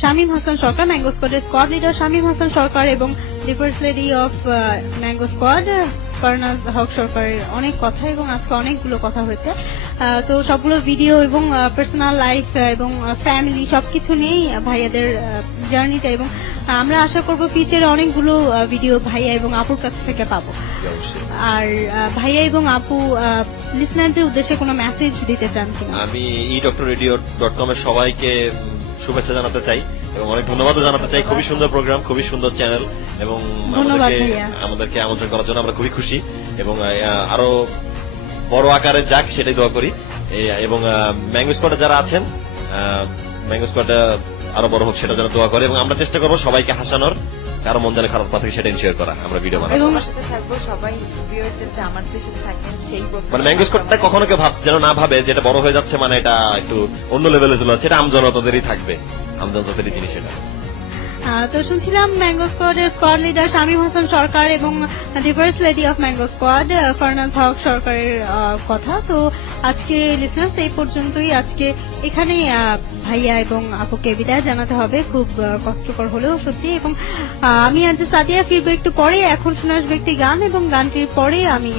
Shamim Hasan Sarkar, mango স্কোয়াডের squad leader Shamim Hasan Sarkar এবং the first lady of mango squad Farnaz Haque সরকারের অনেক কথা এবং আজকে অনেকগুলো কথা হয়েছে। তো সবগুলো ভিডিও এবং পার্সোনাল লাইফ এবং ফ্যামিলি সবকিছু নিয়েই ভাইয়াদের জার্নিটা, এবং আমরা আশা করব ফিউচারে অনেকগুলো ভিডিও ভাইয়া এবং আপুর কাছ থেকে পাবো। আর ভাইয়া এবং আপু লিসনারদের উদ্দেশ্যে কোনো মেসেজ দিতে চান কিনা? আমি edoctorradio.com এর সবাইকে শুভেচ্ছা জানাতে চাই এবং অনেক ধন্যবাদও জানাতে চাই। খুবই সুন্দর প্রোগ্রাম, খুবই সুন্দর চ্যানেল এবং আমাদেরকে আমন্ত্রণ করার জন্য আমরা খুবই খুশি এবং আরো বড় আকারে যাক সেটাই দোয়া করি। এবং ম্যাঙ্গো স্কোয়াডে যারা আছেন, ম্যাঙ্গো স্কোয়াড আরো বড় হোক সেটা যেন দোয়া করে এবং আমরা চেষ্টা করবো সবাইকে হাসানোর, কারো মন জানে খারাপ কথা সেটা ইনশিওর করা। আমরা ভিডিও বানাবো, মানে ম্যাঙ্গো স্কোয়াডটা কখনো কেউ যেন না ভাবে যেটা বড় হয়ে যাচ্ছে, মানে এটা একটু অন্য লেভেলে চলে যাচ্ছে। এটা আমজনতাদেরই থাকবে, আমজনতাদেরই জিনিস এটা। তো শুনছিলাম ম্যাঙ্গো স্কোয়াডের স্কোয়াড লিডার শামীম হাসান সরকার এবং the first lady of mango squad Farnaz Haque সরকারের কথা। তো আজকে লিসনার্স এই পর্যন্তই। আজকে এখানে ভাইয়া এবং আপুকে বিদায় জানাতে হবে, খুব কষ্টকর হলেও সত্যি। এবং আমি আজ সাদিয়া ফিরবো একটু পরে, এখন শোনা আসবে একটি গান এবং গানটির পরে আমি